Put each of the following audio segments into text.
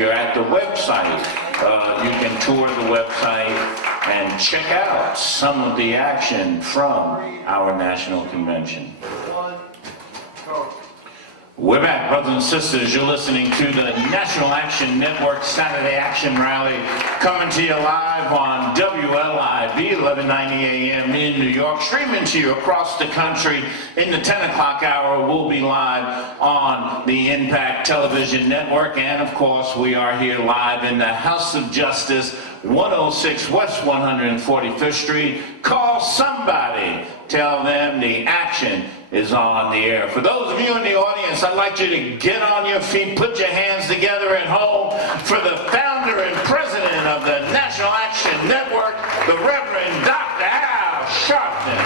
you're at the website, you can tour the website and check out some of the action from our national convention. We're back, brothers and sisters. You're listening to the National Action Network Saturday Action Rally, coming to you live on WLIV 1190 AM in New York, streaming to you across the country. In the 10 o'clock hour, we'll be live on the Impact Television Network, and of course, we are here live in the House of Justice, 106 West 145th Street. Call somebody. Tell them the action is on the air. For those of you in the audience, I'd like you to get on your feet, put your hands together at home for the founder and president of the National Action Network, the Reverend Dr. Al Sharpton.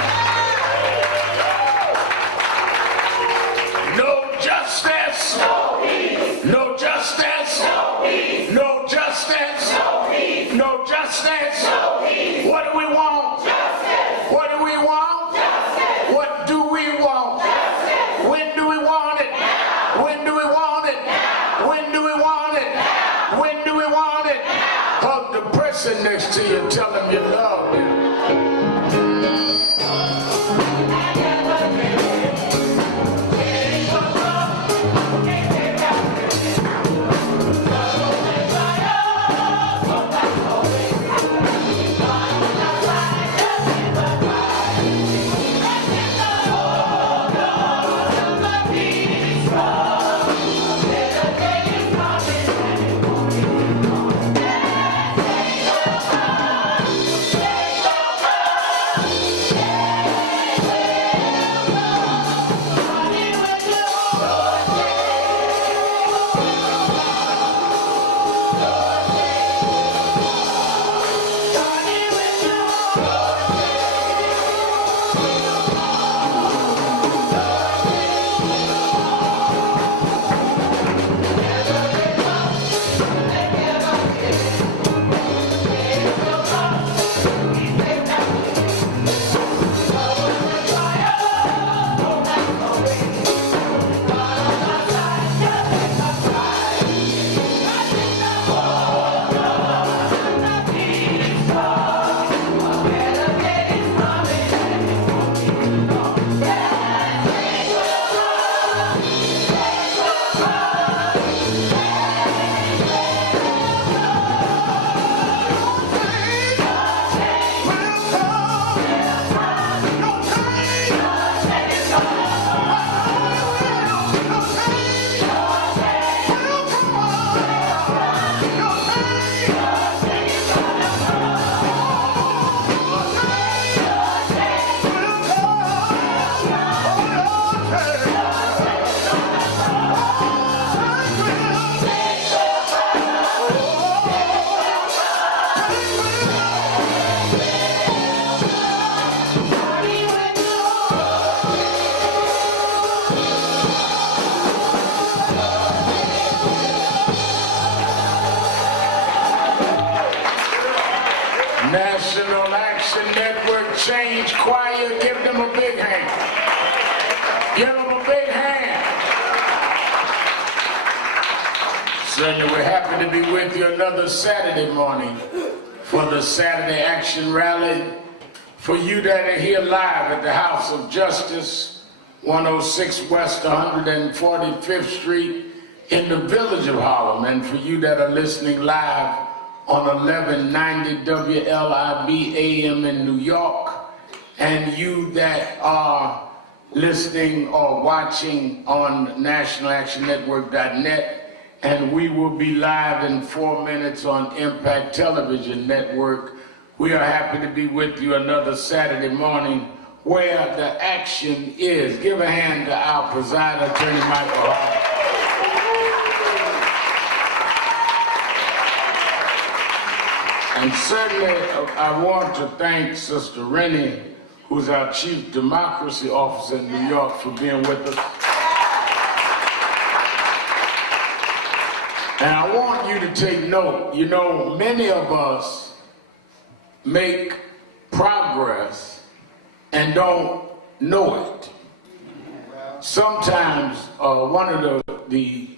No justice. No peace. No justice. No peace. No justice. No peace. No justice. No peace. What do we want? Justice. What do we want? Justice. What do we want? Justice. When do we want it? Now. When do we want it? Now. When do we want it? Now. When do we want it? Now. Hug the person next to you and tell them you love them. National Action Network Change Choir, give them a big hand. Give them a big hand. Certainly we're happy to be with you another Saturday morning for the Saturday Action Rally. For you that are here live at the House of Justice, 106 West 145th Street in the Village of Harlem, and for you that are listening live on 1190 WLIV AM in New York, and you that are listening or watching on nationalactionnetwork.net, and we will be live in 4 minutes on Impact Television Network. We are happy to be with you another Saturday morning where the action is. Give a hand to our presider, Attorney Michael Hart. And certainly, I want to thank Sister Rennie, who's our Chief Democracy Officer in New York, for being with us. And I want you to take note. You know, many of us make progress and don't know it. Sometimes one of the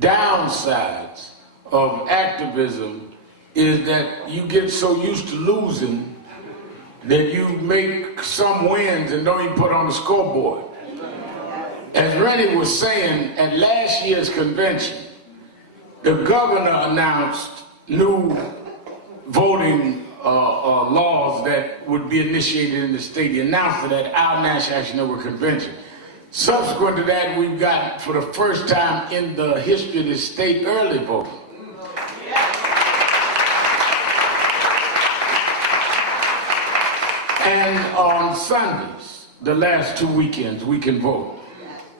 downsides of activism is that you get so used to losing that you make some wins and don't even put on the scoreboard. As Rennie was saying, at last year's convention, the governor announced new voting laws that would be initiated in the state. He announced it at our National Action Network convention. Subsequent to that, we've got, for the first time in the history of the state, early voting. And on Sundays, the last 2 weekends, we can vote.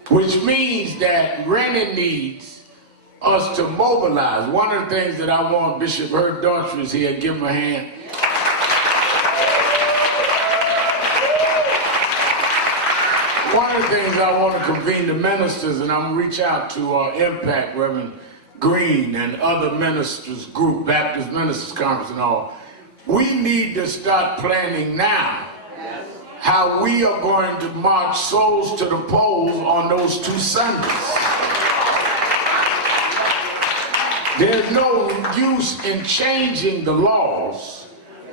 Which means that Rennie needs us to mobilize. One of the things that I want, Bishop Herb Daughtry is here, give him a hand. One of the things I want to convene the ministers, and I'm going to reach out to Impact, Reverend Green, and other ministers group, Baptist Ministers Conference and all. We need to start planning now how we are going to march souls to the polls on those 2 Sundays. There's no use in changing the laws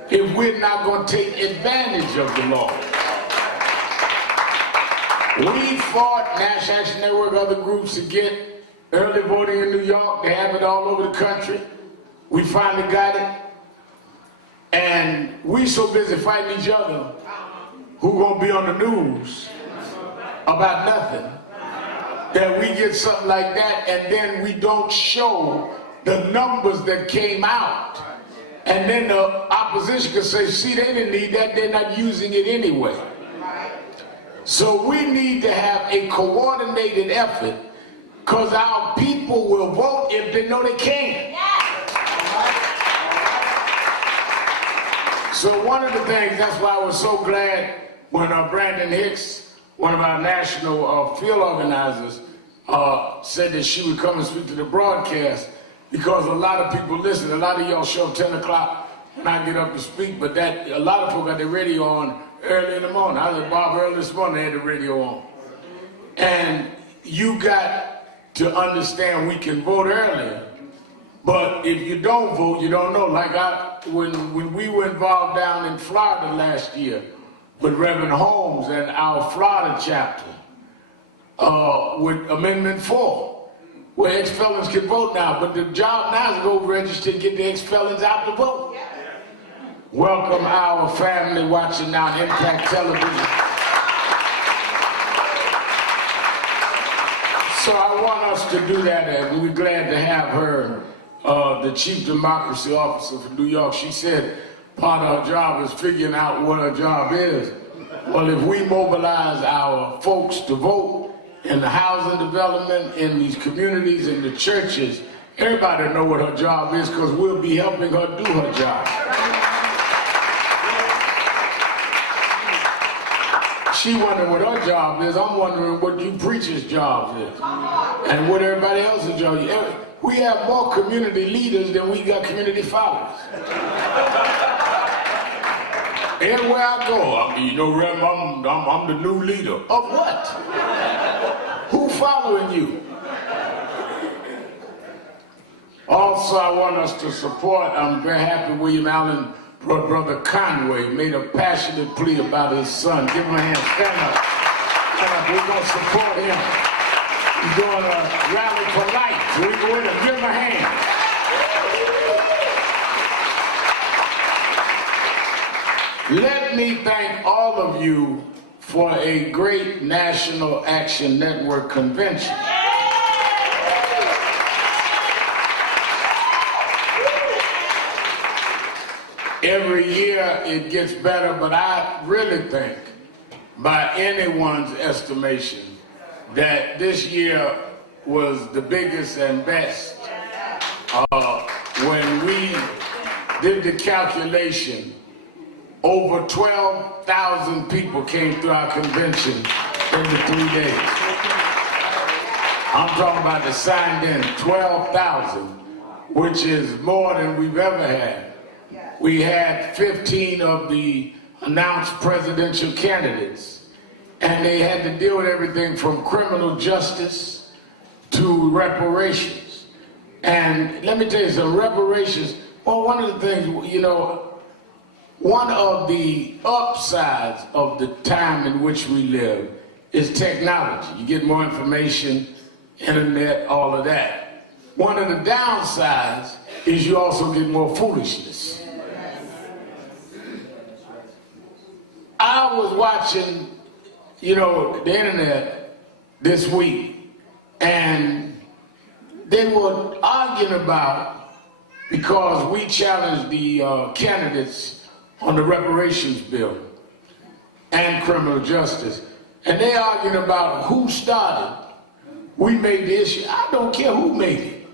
if we're not going to take advantage of the law. We fought, National Action Network, other groups, to get early voting in New York. They have it all over the country. We finally got it. And we so busy fighting each other, who gonna be on the news about nothing, that we get something like that and then we don't show the numbers that came out. And then the opposition can say, see, they didn't need that, they're not using it anyway. So we need to have a coordinated effort, because our people will vote if they know they can. So one of the things, that's why I was so glad when Brandon Hicks, one of our national field organizers, said that she would come and speak to the broadcast, because a lot of people listen. A lot of y'all show up 10 o'clock when I get up to speak, but that a lot of folks got their radio on early in the morning. I was at Bob early this morning, they had the radio on. And you got to understand we can vote earlier, but if you don't vote, you don't know. Like when we were involved down in Florida last year with Reverend Holmes and our Florida chapter with Amendment 4, where ex-felons can vote now, but the job now is to go register and get the ex-felons out to vote. Welcome our family watching now Impact Television. So I want us to do that, and we're glad to have her, the Chief Democracy Officer for New York. She said part of her job is figuring out what her job is. Well, if we mobilize our folks to vote in the housing development, in these communities, in the churches, everybody know what her job is, because we'll be helping her do her job. She wondering what her job is. I'm wondering what you preachers' job is. And what everybody else's job is. We have more community leaders than we got community followers. Everywhere I go, you know, Reverend, I'm the new leader. Of what? Who following you? Also, I want us to support, I'm very happy William Allen, Brother Conway, made a passionate plea about his son. Give him a hand. Stand up. Stand up. We're going to support him. He's doing a rally for life. So we go in and give him a hand. Let me thank all of you for a great National Action Network convention. Every year it gets better, but I really think, by anyone's estimation, that this year was the biggest and best. When we did the calculation, over 12,000 people came through our convention in the 3 days. I'm talking about the signed in 12,000, which is more than we've ever had. We had 15 of the announced presidential candidates, and they had to deal with everything from criminal justice to reparations. And let me tell you, some reparations, well, one of the things, you know, one of the upsides of the time in which we live is technology. You get more information, internet, all of that. One of the downsides is you also get more foolishness. I was watching, you know, the internet this week, and they were arguing about, because we challenged the candidates on the reparations bill and criminal justice, and they arguing about who started. We made the issue. I don't care who made it.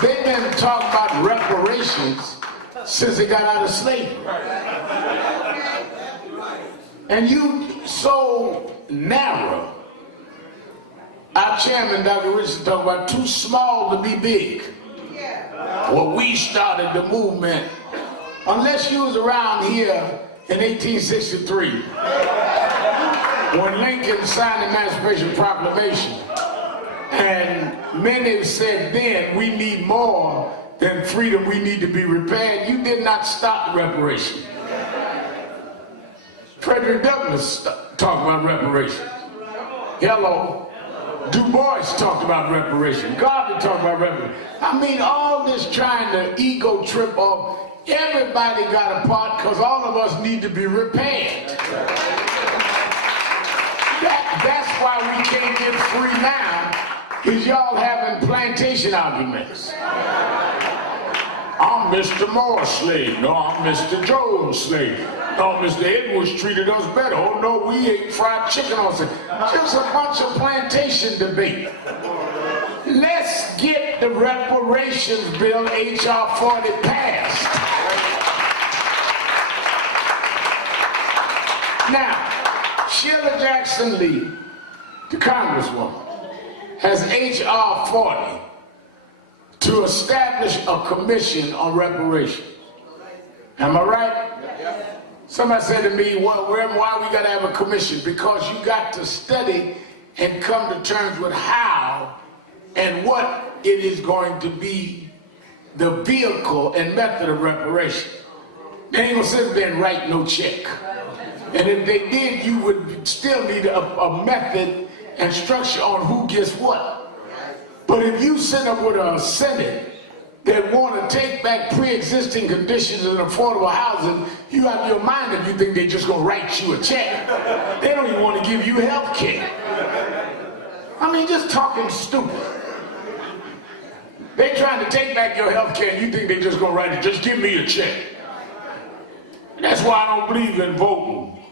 They've been talking about reparations since they got out of slavery. And you so narrow. Our chairman, Dr. Richardson, talked about too small to be big. Well, we started the movement. Unless you was around here in 1863, when Lincoln signed the Emancipation Proclamation, and many said then, we need more than freedom, we need to be repaired. You did not stop reparations. Frederick Douglass talked about reparations. Hello. Du Bois talked about reparations. Gardner talked about reparations. I mean, all this trying to ego trip off, everybody got a part because all of us need to be repaired. That's why we can't get free now, is y'all having plantation arguments. I'm Mr. Moore's slave. No, I'm Mr. Jones' slave. No, Mr. Edwards treated us better. Oh no, we ate fried chicken on Sunday. Just a bunch of plantation debate. Let's get the reparations bill, H.R. 40, passed. Now, Sheila Jackson Lee, the Congresswoman, has H.R. 40 to establish a commission on reparations. Am I right? Somebody said to me, well, why we got to have a commission? Because you got to study and come to terms with how and what it is going to be the vehicle and method of reparation. They ain't gonna sit there and write no check. And if they did, you would still need a method and structure on who gets what. But if you sit up with a Senate that want to take back pre-existing conditions in affordable housing, you have your mind if you think they're just going to write you a check. They don't even want to give you health care. I mean, just talking stupid. They trying to take back your health care and you think they're just going to write it, just give me a check. That's why I don't believe in voting.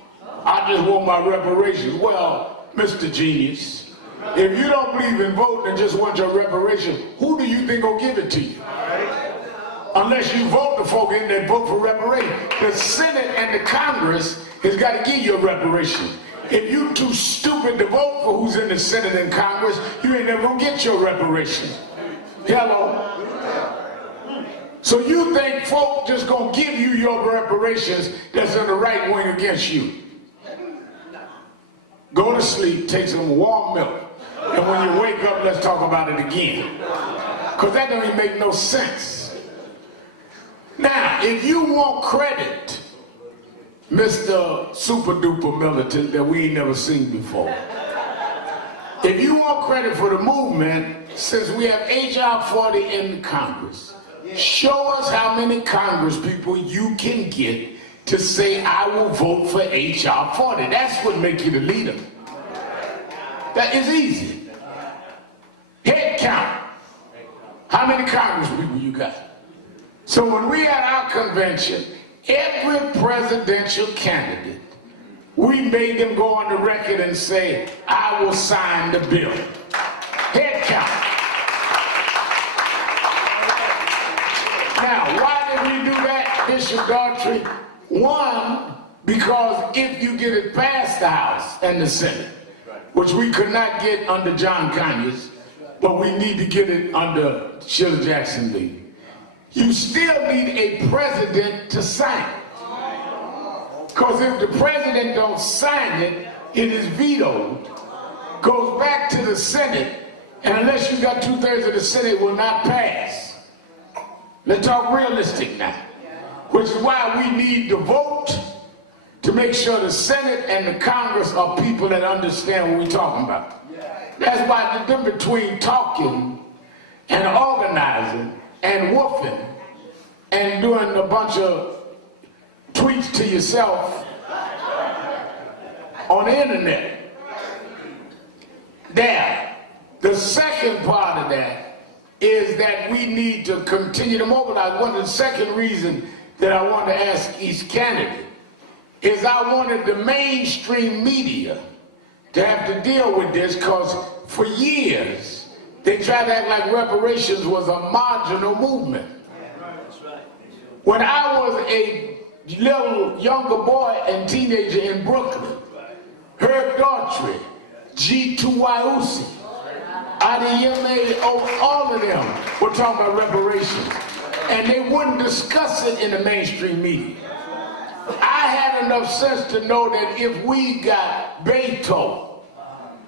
I just want my reparations. Well, Mr. Genius, if you don't believe in voting and just want your reparations, who do you think will give it to you? Unless you vote the folk in that vote for reparations. The Senate and the Congress has got to give you a reparation. If you too stupid to vote for who's in the Senate and Congress, you ain't never gonna get your reparations. Hello? So you think folk just gonna give you your reparations that's in the right wing against you? Go to sleep, take some warm milk, and when you wake up, let's talk about it again. Because that don't even make no sense. Now, if you want credit, Mr. Super Duper Militant that we ain't never seen before, if you want credit for the movement, since we have H.R. 40 in Congress, show us how many Congress people you can get to say, I will vote for H.R. 40. That's what makes you the leader. That is easy. Head count. How many Congress people you got? So when we had our convention, every presidential candidate, we made them go on the record and say, I will sign the bill. Head count. Now, why did we do that, Bishop Daughtry? One, because if you get it past the House and the Senate, which we could not get under John Conyers, but we need to get it under Sheila Jackson Lee, you still need a president to sign it. Because if the president don't sign it, it is vetoed, goes back to the Senate, And unless you got 2/3 of the Senate, it will not pass. Let's talk realistic now. Which is why we need to vote to make sure the Senate and the Congress are people that understand what we're talking about. That's why the difference between talking and organizing and woofing and doing a bunch of tweets to yourself on the internet. There. The second part of that is that we need to continue to mobilize. One of the second reasons that I want to ask each candidate is I wanted the mainstream media to have to deal with this, because for years they tried to act like reparations was a marginal movement. When I was a little younger boy and teenager in Brooklyn, Herb Daughtry, G2Y Uzi, Adeyemi, all of them were talking about reparations. And they wouldn't discuss it in the mainstream media. I had enough sense to know that if we got Beto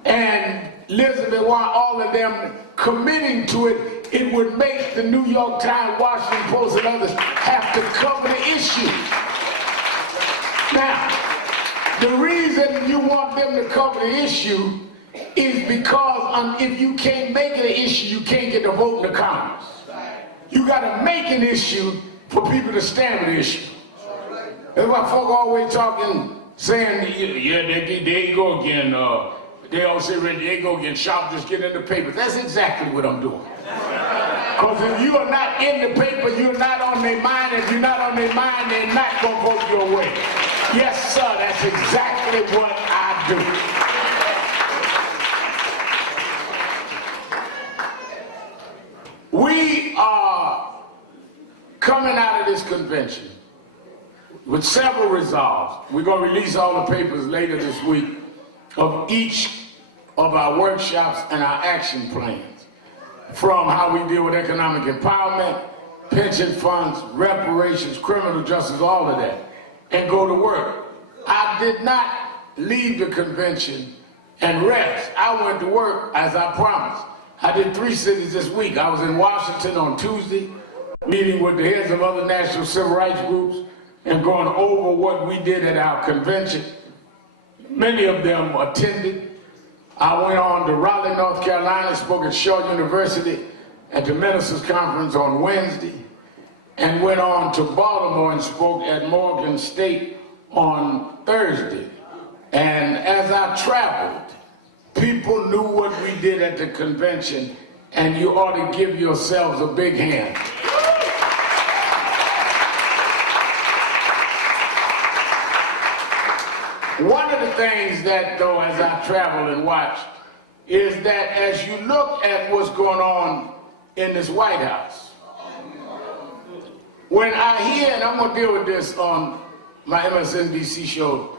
and Elizabeth Warren, all of them committing to it, it would make the New York Times, Washington Post, and others have to cover the issue. Now, the reason you want them to cover the issue is because if you can't make it an issue, you can't get the vote in the Congress. You got to make an issue for people to stand with the issue. That's why folk always talking, saying, yeah, there you go again. They all say, there you go again, Sharpton, just get in the paper. That's exactly what I'm doing. Because if you are not in the paper, you're not on their mind. If you're not on their mind, they're not going to vote your way. Yes, sir, that's exactly what I do. We are coming out of this convention with several resolves. We're going to release all the papers later this week of each of our workshops and our action plans, from how we deal with economic empowerment, pension funds, reparations, criminal justice, all of that, and go to work. I did not leave the convention and rest. I went to work as I promised. I did 3 cities this week. I was in Washington on Tuesday, meeting with the heads of other national civil rights groups and going over what we did at our convention. Many of them attended. I went on to Raleigh, North Carolina, spoke at Shaw University at the Ministers Conference on Wednesday, and went on to Baltimore and spoke at Morgan State on Thursday. And as I traveled, people knew what we did at the convention, and you ought to give yourselves a big hand. One of the things that, though, as I travel and watch, is that as you look at what's going on in this White House, when I hear, and I'm going to deal with this on my MSNBC show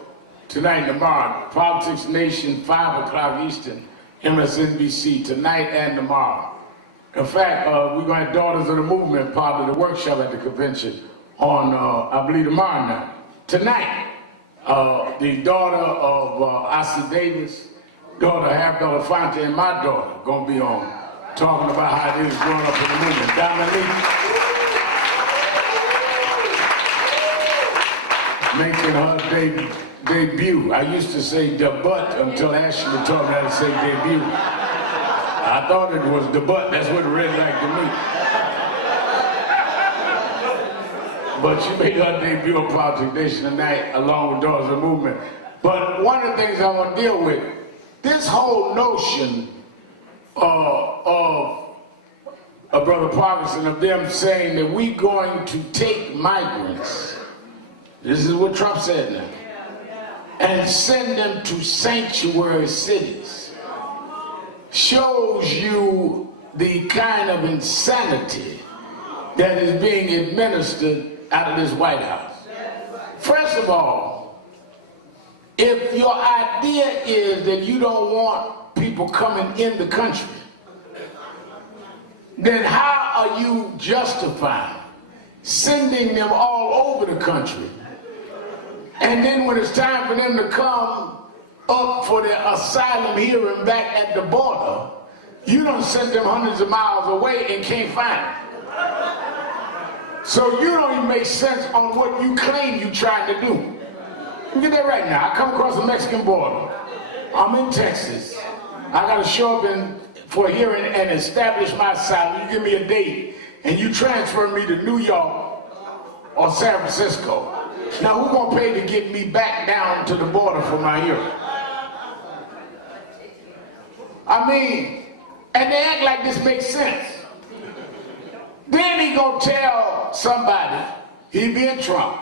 tonight and tomorrow, Politics Nation, 5 o'clock Eastern, MSNBC, tonight and tomorrow. In fact, we're going to have Daughters of the Movement, part of the workshop at the convention on, I believe, tomorrow night. Tonight, the daughter of Ossie Davis, daughter Half Belafonte, and my daughter going to be on, talking about how it is growing up in the movement. Dominique, making her debut. I used to say debut until Ashley taught me how to say debut. I thought it was debut. That's what it read like to me. But she made her debut on Politics Nation tonight along with Daughters of the Movement. But one of the things I want to deal with, this whole notion of Brother Parkinson, of them saying that we're going to take migrants, this is what Trump said now, and send them to sanctuary cities, shows you the kind of insanity that is being administered out of this White House. First of all, if your idea is that you don't want people coming in the country, then how are you justifying sending them all over the country? And then when it's time for them to come up for their asylum hearing back at the border, You done sent them hundreds of miles away and can't find them. So you don't even make sense on what you claim you trying to do. You get that right now. I come across the Mexican border. I'm in Texas. I got to show up for a hearing and establish my asylum. You give me a date and you transfer me to New York or San Francisco. Now who's going to pay to get me back down to the border for my hearing? I mean, and they act like this makes sense. Then he gonna tell somebody, he being Trump,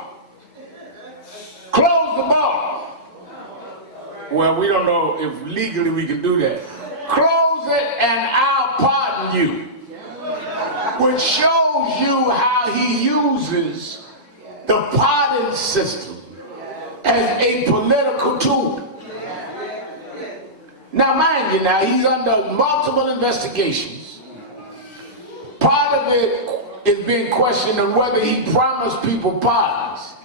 close the border. Well, we don't know if legally we can do that. Close it and I'll pardon you. Which shows you how he uses the pardon system as a political tool. Now mind you now, he's under multiple investigations. Part of it is being questioned on whether he promised people pardons.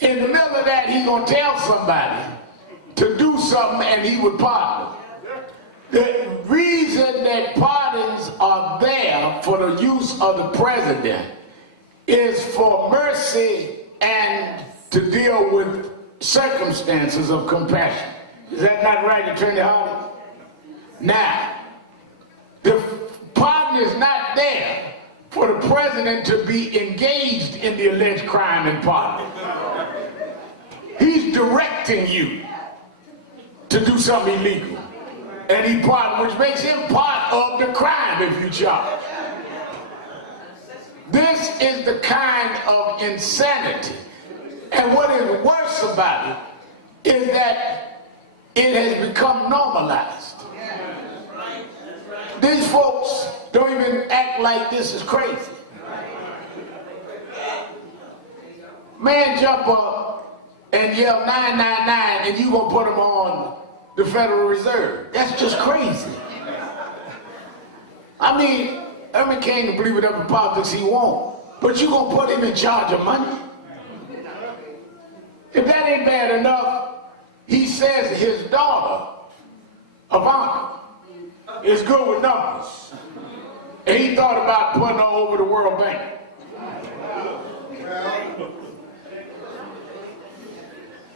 In the middle of that, he's going to tell somebody to do something and he would pardon. The reason that pardons are there for the use of the president is for mercy and to deal with circumstances of compassion. Is that not right, Attorney Hardy? Now, the pardon is not there for the president to be engaged in the alleged crime and pardon. He's directing you to do something illegal. And he pardoned, which makes him part of the crime if you charge. This is the kind of insanity. And what is worse about it is that it has become normalized. These folks don't even act like this is crazy. Man jump up and yell 999 and you gonna put him on the Federal Reserve. That's just crazy. I mean King can believe whatever politics he wants, but you gonna put him in charge of money? If that ain't bad enough, he says his daughter, Ivanka, is good with numbers. And he thought about putting her over the World Bank.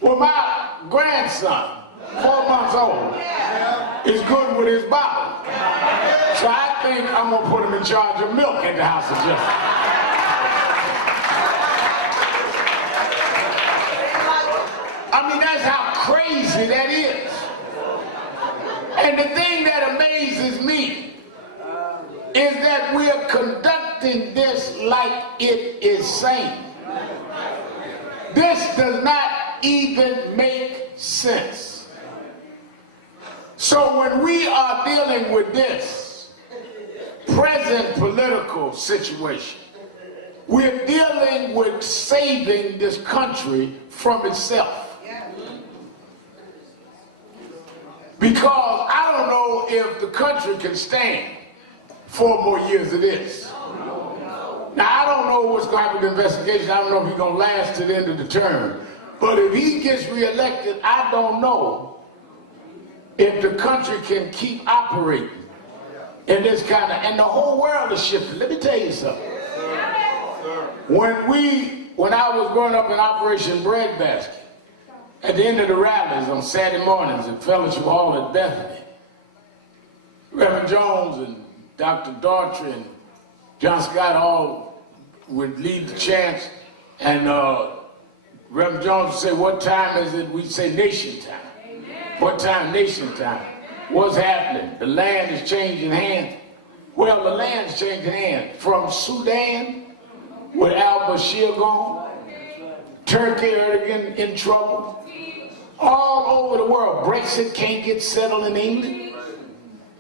Well, my grandson, 4 months old, is good with his Bible. So I think I'm going to put him in charge of milk at the House of Justice. I mean, that's how crazy that is. And the thing that amazes me is that we are conducting this like it is sane. This does not even make sense. So when we are dealing with this present political situation, we're dealing with saving this country from itself. Because I don't know if the country can stand 4 more years of this. Now, I don't know what's going to happen with the investigation. I don't know if he's going to last to the end of the term. But if he gets reelected, I don't know if the country can keep operating in this kind of, and the whole world is shifting. Let me tell you something. When I was growing up in Operation Breadbasket, at the end of the rallies on Saturday mornings at Fellowship Hall at Bethany, Reverend Jones and Dr. Daughtry and John Scott all would lead the chants, and Reverend Jones would say, "What time is it?" We'd say, "Nation time." Amen. What time? Nation time. What's happening? The land is changing hands. Well, the land's changing hands. From Sudan, with al-Bashir gone, Turkey again in trouble, all over the world. Brexit can't get settled in England.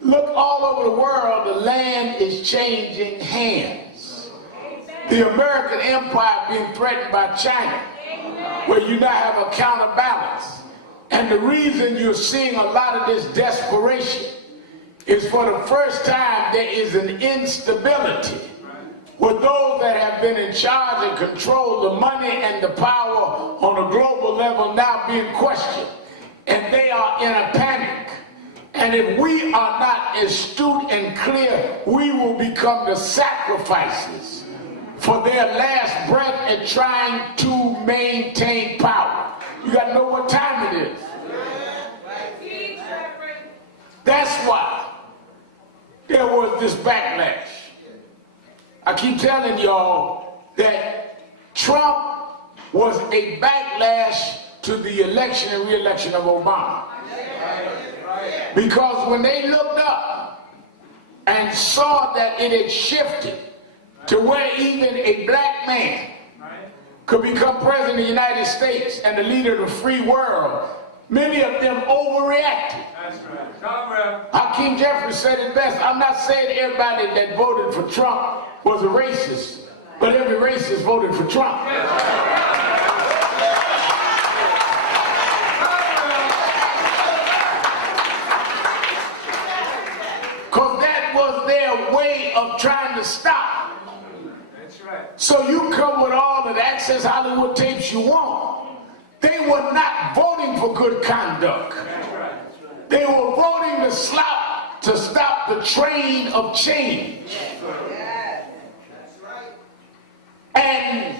Look all over the world, the land is changing hands. The American empire being threatened by China, where you now have a counterbalance. And the reason you're seeing a lot of this desperation is for the first time there is an instability with those that have been in charge and control the money and the power on a global level now being questioned. And they are in a panic. And if we are not astute and clear, we will become the sacrifices for their last breath at trying to maintain power. You got to know what time it is. That's why there was this backlash. I keep telling y'all that Trump was a backlash to the election and re-election of Obama. Because when they looked up and saw that it had shifted to where even a black man could become president of the United States and the leader of the free world, many of them overreacted. That's right. Hakeem Jeffries said it best. I'm not saying everybody that voted for Trump was a racist, but every racist voted for Trump. Because that was their way of trying to stop. That's right. So you come with all of the Access Hollywood tapes you want. They were not voting for good conduct. They were voting to stop the train of change. And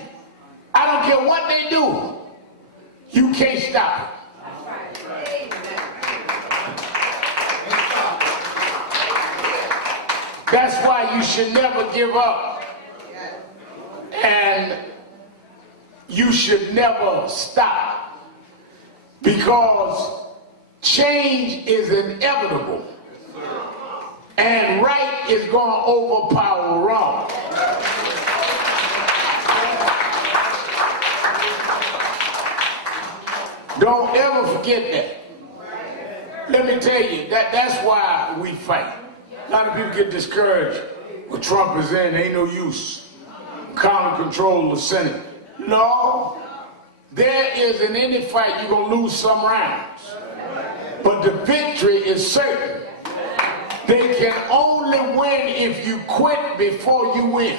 I don't care what they do, you can't stop it. That's why you should never give up. And you should never stop. Because change is inevitable. And right is going to overpower wrong. Don't ever forget that. Let me tell you, that's why we fight. A lot of people get discouraged. When Trump is in, ain't no use. Counter control the Senate. No, there is in any fight you're going to lose some rounds. But the victory is certain. They can only win if you quit before you win.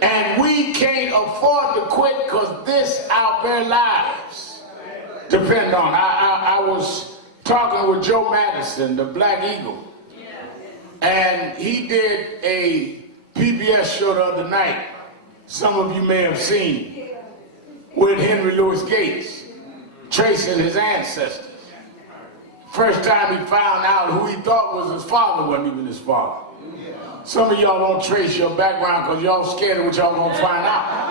And we can't afford to quit because this, our very lives, depend on. I was talking with Joe Madison, the Black Eagle, and he did a PBS show the other night, some of you may have seen, with Henry Louis Gates, tracing his ancestors. First time he found out who he thought was his father wasn't even his father. Some of y'all don't trace your background because y'all scared of what y'all gonna find out.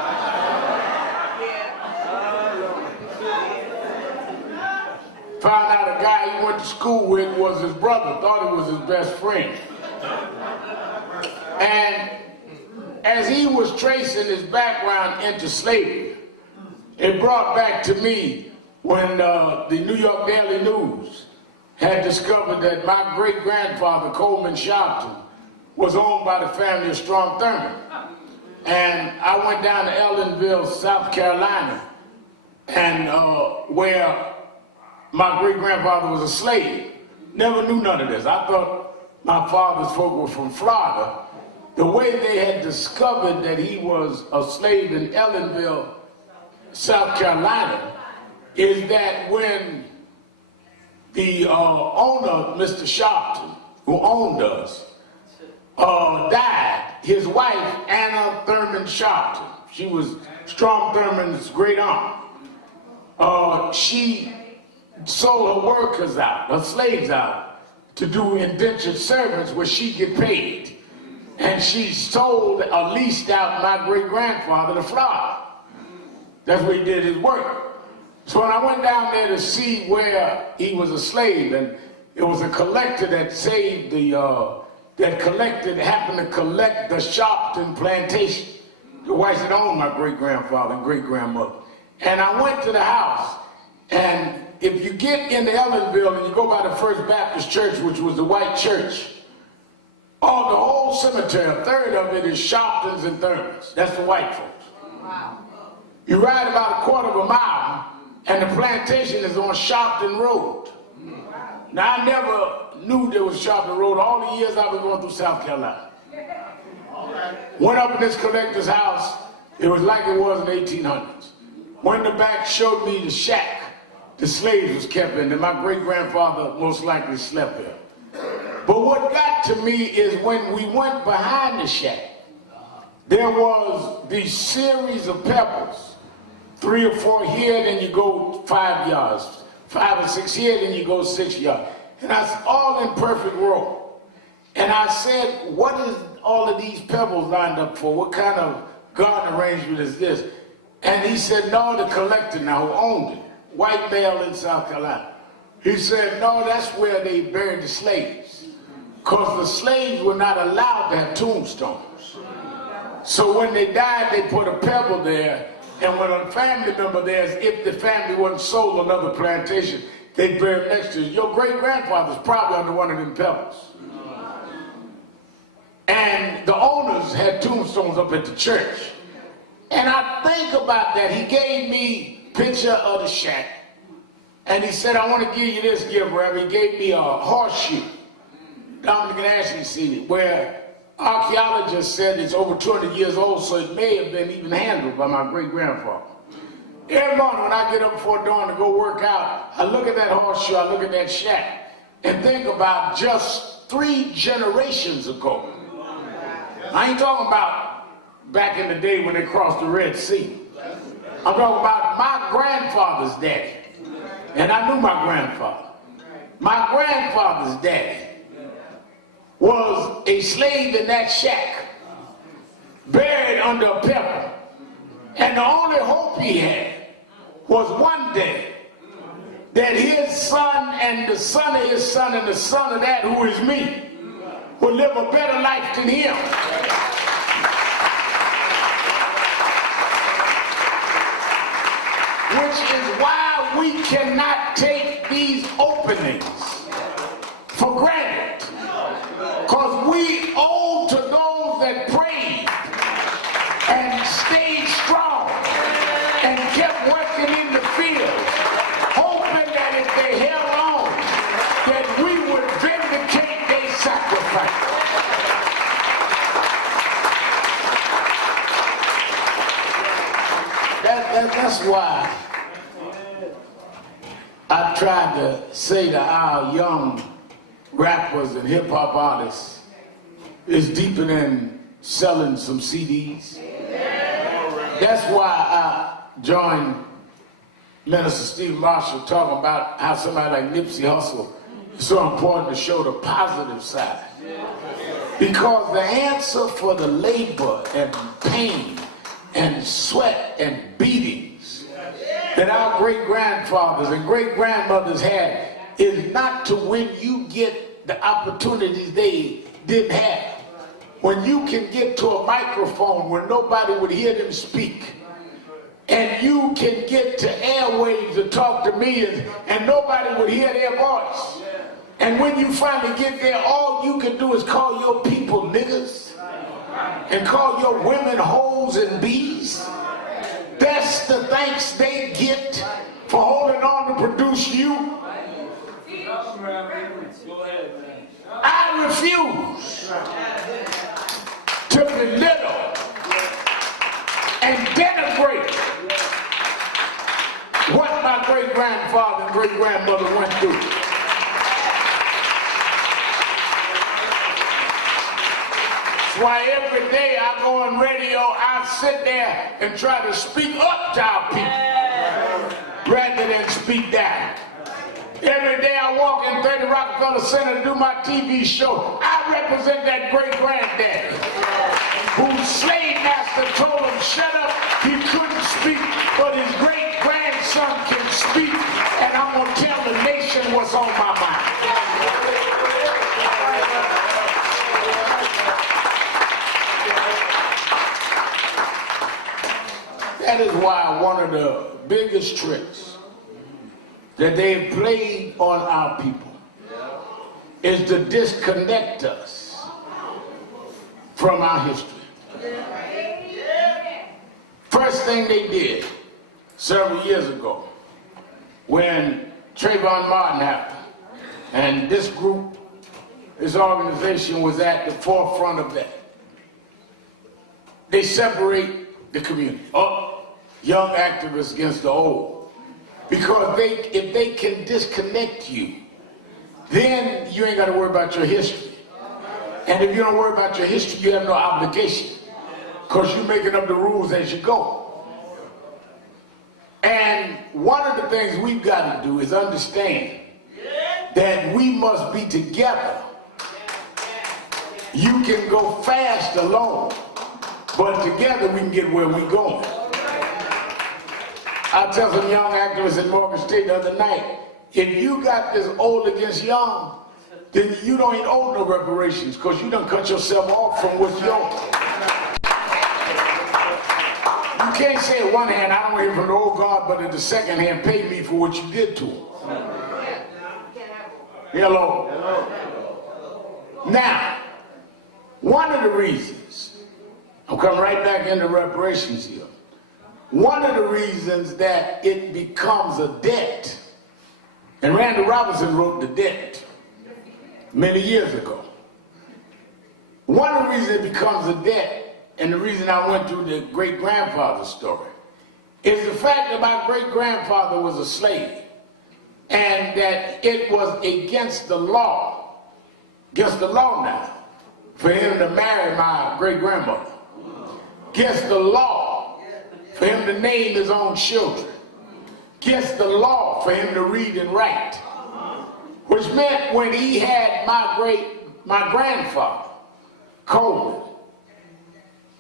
Found out a guy he went to school with was his brother, thought he was his best friend. And as he was tracing his background into slavery, it brought back to me when the New York Daily News had discovered that my great-grandfather, Coleman Sharpton, was owned by the family of Strom Thurmond. And I went down to Ellenville, South Carolina, and where my great-grandfather was a slave. Never knew none of this. I thought my father's folk were from Florida. The way they had discovered that he was a slave in Ellenville, South Carolina, is that when the owner, Mr. Sharpton, who owned us, died, his wife, Anna Thurman Sharpton, she was Strom Thurmond's great aunt, she sold her workers out, her slaves out, to do indentured servants where she'd get paid. And she sold or leased out my great-grandfather to Florida. That's where he did his work. So when I went down there to see where he was a slave, and it was a collector that saved the, happened to collect the Sharpton plantation, the whites that owned my great-grandfather and great-grandmother. And I went to the house, and if you get into Ellenville and you go by the First Baptist Church, which was the white church, the whole cemetery, a third of it is Sharptons and Thurmans. That's the white folks. Wow. You ride about a quarter of a mile, and the plantation is on Sharpton Road. Wow. Now, I never knew there was Sharpton Road all the years I was going through South Carolina. Went up in this collector's house. It was like it was in the 1800s. Went in the back, showed me the shack the slaves was kept in there. My great-grandfather most likely slept there. But what got to me is when we went behind the shack, there was these series of pebbles, 3 or 4 here, then you go 5 yards, 5 or 6 here, then you go 6 yards. And that's all in perfect row. And I said, what is all of these pebbles lined up for? What kind of garden arrangement is this? And he said, no, the collector now who owned it, white male in South Carolina. He said, no, that's where they buried the slaves. Because the slaves were not allowed to have tombstones. So when they died, they put a pebble there, and when a family member there, if the family wasn't sold another plantation, they buried next to it. Your great-grandfather's probably under one of them pebbles. And the owners had tombstones up at the church. And I think about that. He gave me a picture of the shack, and he said, I want to give you this gift, Reverend. He gave me a horseshoe. Dominican Ashley seen it, where archaeologists said it's over 200 years old, so it may have been even handled by my great-grandfather. Every morning when I get up before dawn to go work out, I look at that horseshoe, I look at that shack, and think about just 3 generations ago. I ain't talking about back in the day when they crossed the Red Sea. I'm talking about my grandfather's daddy. And I knew my grandfather. My grandfather's daddy was a slave in that shack, buried under a pebble. And the only hope he had was one day that his son and the son of his son and the son of that, who is me, would live a better life than him. Which is why we cannot take these openings for granted. Because we owe to those that prayed and stayed strong and kept working in the field, hoping that if they held on, that we would vindicate their sacrifice. That's why I tried to say to our young rappers and hip-hop artists, it's deeper than selling some CDs. That's why I joined Minister Steve Marshall talking about how somebody like Nipsey Hussle is so important to show the positive side. Because the answer for the labor and pain and sweat and beatings that our great-grandfathers and great-grandmothers had is not to when you get the opportunities they didn't have. When you can get to a microphone where nobody would hear them speak, and you can get to airwaves to talk to millions and nobody would hear their voice. And when you finally get there, all you can do is call your people niggas and call your women hoes and bees. That's the thanks they get for holding on to produce you. I refuse to belittle and denigrate what my great-grandfather and great-grandmother went through. That's why every day I go on radio, I sit there and try to speak up to our people rather than speak down. Every day I walk in 30 Rockefeller Center to do my TV show, I represent that great-granddaddy whose slave master told him, shut up, he couldn't speak, but his great-grandson can speak, and I'm going to tell the nation what's on my mind. That is why one of the biggest tricks that they've played on our people is to disconnect us from our history. First thing they did several years ago when Trayvon Martin happened, and this group, this organization was at the forefront of that. They separate the community. Oh, young activists against the old. Because if they can disconnect you, then you ain't got to worry about your history. And if you don't worry about your history, you have no obligation, because you're making up the rules as you go. And one of the things we've got to do is understand that we must be together. You can go fast alone, but together we can get where we're going. I tell some young activists at Morgan State the other night, if you got this old against young, then you don't even owe no reparations, because you done cut yourself off from what's yours. You can't say at one hand, I don't hear from the old God, but at the second hand, pay me for what you did to him. Hello. Now, one of the reasons, I'm coming right back into reparations here. One of the reasons that it becomes a debt, and Randy Robinson wrote The Debt many years ago. One of the reasons it becomes a debt, and the reason I went through the great-grandfather story, is the fact that my great-grandfather was a slave, and that it was against the law now, for him to marry my great-grandmother. Against the law for him to name his own children. Against the law for him to read and write. Which meant when he had my grandfather, Coleman,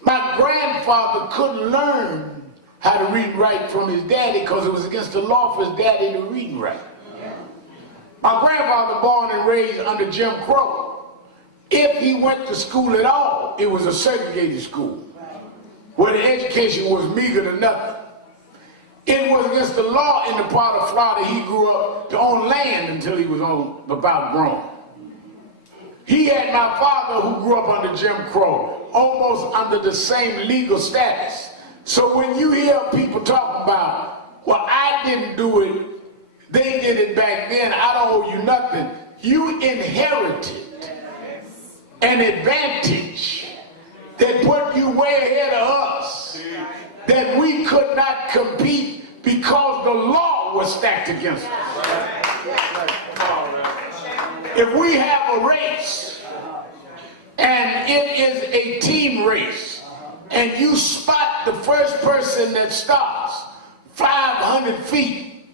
my grandfather couldn't learn how to read and write from his daddy because it was against the law for his daddy to read and write. My grandfather, born and raised under Jim Crow, if he went to school at all, it was a segregated school, where the education was meager to nothing. It was against the law in the part of Florida he grew up to own land until he was about grown. He had my father, who grew up under Jim Crow, almost under the same legal status. So when you hear people talk about, well, I didn't do it, they did it back then, I don't owe you nothing, you inherited an advantage that put you way ahead of us, that we could not compete because the law was stacked against us. If we have a race, and it is a team race, and you spot the first person that starts 500 feet,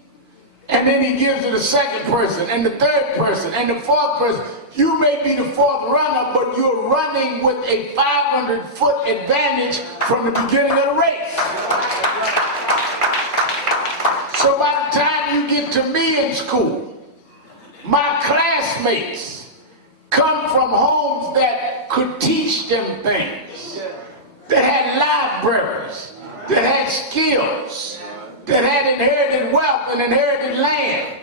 and then he gives it the second person, and the third person, and the fourth person, you may be the fourth runner, but you're running with a 500-foot advantage from the beginning of the race. So by the time you get to me in school, my classmates come from homes that could teach them things, that had libraries, that had skills, that had inherited wealth and inherited land.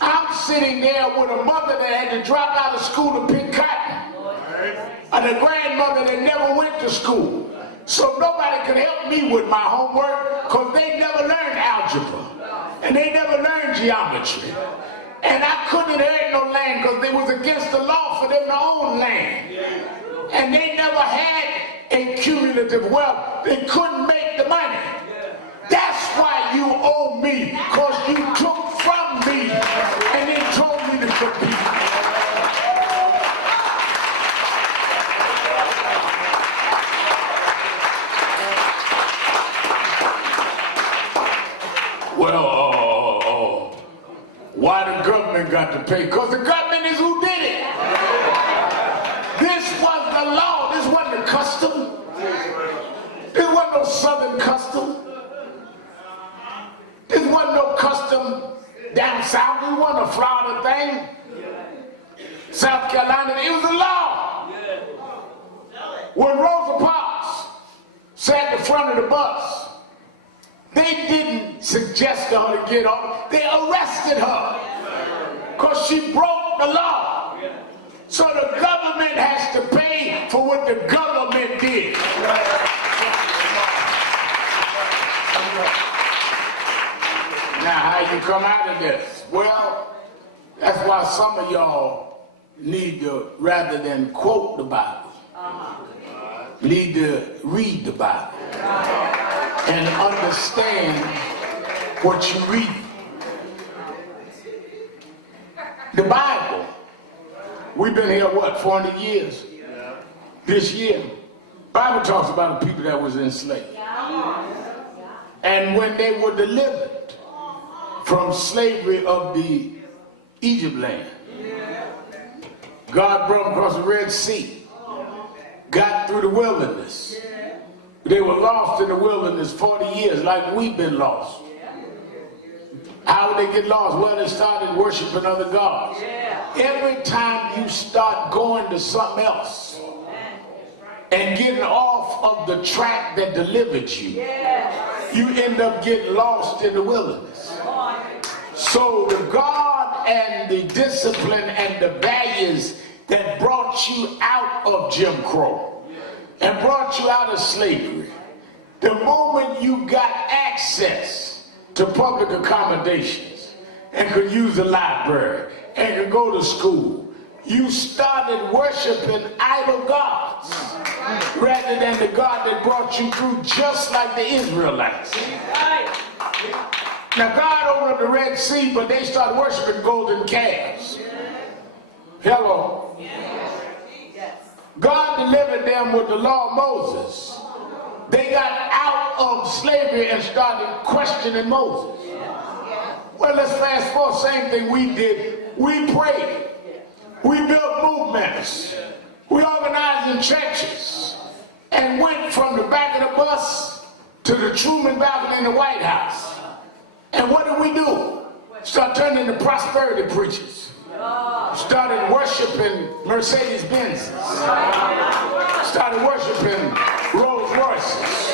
I'm sitting there with a mother that had to drop out of school to pick cotton, and a grandmother that never went to school. So nobody could help me with my homework because they never learned algebra, and they never learned geometry. And I couldn't inherit no land because it was against the law for them to own land. And they never had a cumulative wealth. They couldn't make the money. That's why you owe me, because you took from me and then told me to compete. Well, why the government got to pay? Because the government is who did it. This was the law. This wasn't the custom. This wasn't no Southern custom. This wasn't no custom down south. This wasn't a Florida thing. South Carolina, it was a law. When Rosa Parks sat at the front of the bus, they didn't suggest to her to get off. They arrested her because she broke the law. So the government has to pay for what the government did. Now, how you come out of this? Well, that's why some of y'all need to, rather than quote the Bible, need to read the Bible and understand what you read. The Bible, we've been here, what, 400 years? This year. Bible talks about the people that was enslaved. And when they were delivered from slavery of the Egypt land, God brought them across the Red Sea, got through the wilderness. They were lost in the wilderness 40 years like we've been lost. How would they get lost? Well, they started worshiping other gods. Every time you start going to something else and getting off of the track that delivered you, you end up getting lost in the wilderness. So the God and the discipline and the values that brought you out of Jim Crow and brought you out of slavery, the moment you got access to public accommodations and could use the library and could go to school, you started worshiping idol gods rather than the God that brought you through, just like the Israelites. Now God opened up the Red Sea, but they started worshiping golden calves. Hello. God delivered them with the law of Moses. They got out of slavery and started questioning Moses. Well, let's fast forward, same thing we did. We prayed. We built movements. We organized in churches and went from the back of the bus to the Truman balcony in the White House. And what did we do? Start turning into prosperity preachers. Started worshiping Mercedes Benzes. Started worshiping Rolls Royces.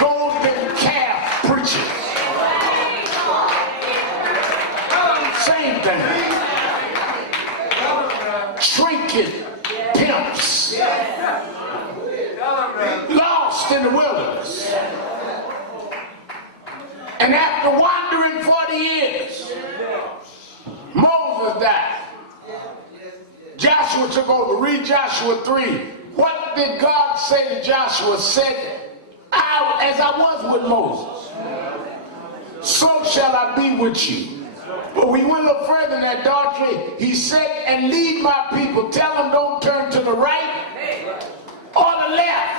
Golden calf preachers. Same thing. Trinket pimps. Lost in the wilderness. And after wandering 40 years, Moses died. Joshua took over. Read Joshua 3. What did God say to Joshua? Said, as I was with Moses, so shall I be with you. But we went a little further than that, Daughtry. He said, and lead my people. Tell them don't turn to the right or the left.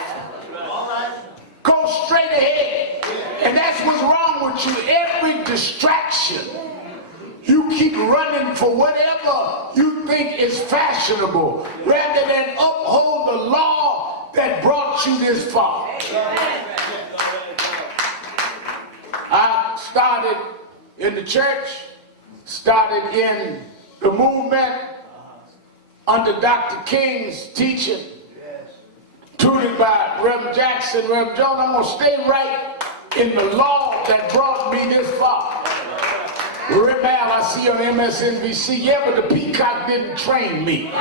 Go straight ahead. And that's what's wrong with you. Every distraction, you keep running for whatever you think is fashionable rather than uphold the law that brought you this far. I started in the church, started in the movement under Dr. King's teaching, tutored by Reverend Jackson, Reverend Jones. I'm going to stay right in the law that brought me this far. Rebel, I see on MSNBC. Yeah, but the peacock didn't train me.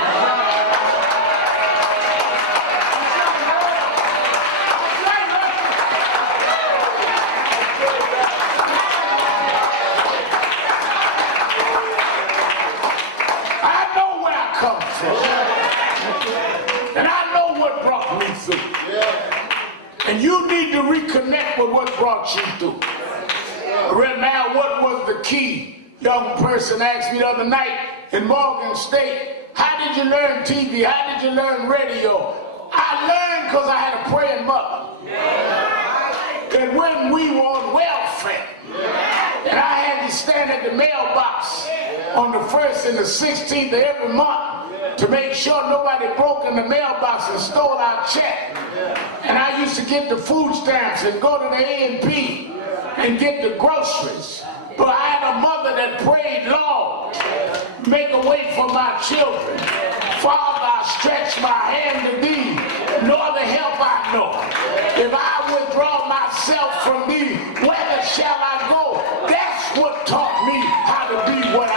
I know where I come from. And I know what brought me through. And you need to reconnect with what brought you through. Right now, what was the key? Young person asked me the other night in Morgan State, how did you learn TV? How did you learn radio? I learned because I had a praying mother. And when we were on welfare, and I had to stand at the mailbox on the 1st and the 16th of every month to make sure nobody broke in the mailbox and stole our check. And I used to get the food stamps and go to the A&P and get the groceries. But I had a mother that prayed, Lord, make a way for my children. Father, I stretch my hand to thee, nor the help I know. If I withdraw myself from thee, whither shall I go? That's what taught me how to be what I